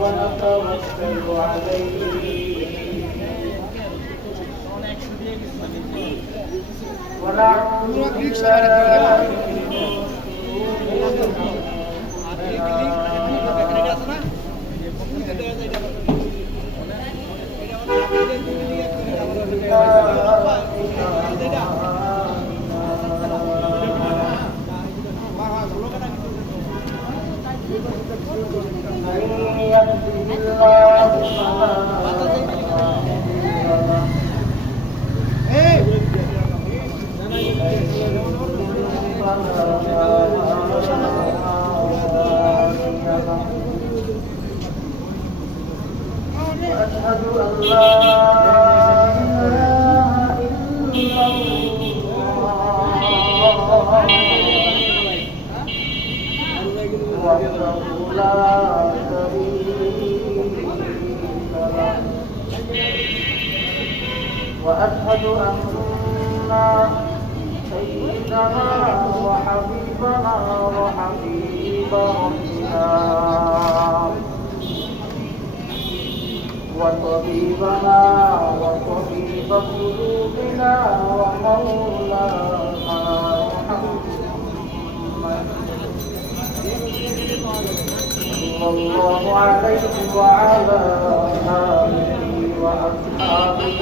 ونتوكل عليه ونعوذ بالله وأشهد أن لا إله إلا الله وحده لا شريك له وأشهد أن سيدنا وحبيبنا وحبيب ربنا وطبيبنا وطبيب قلوبنا ومولانا محمد صلى الله عليه وعلى آله وأصحابه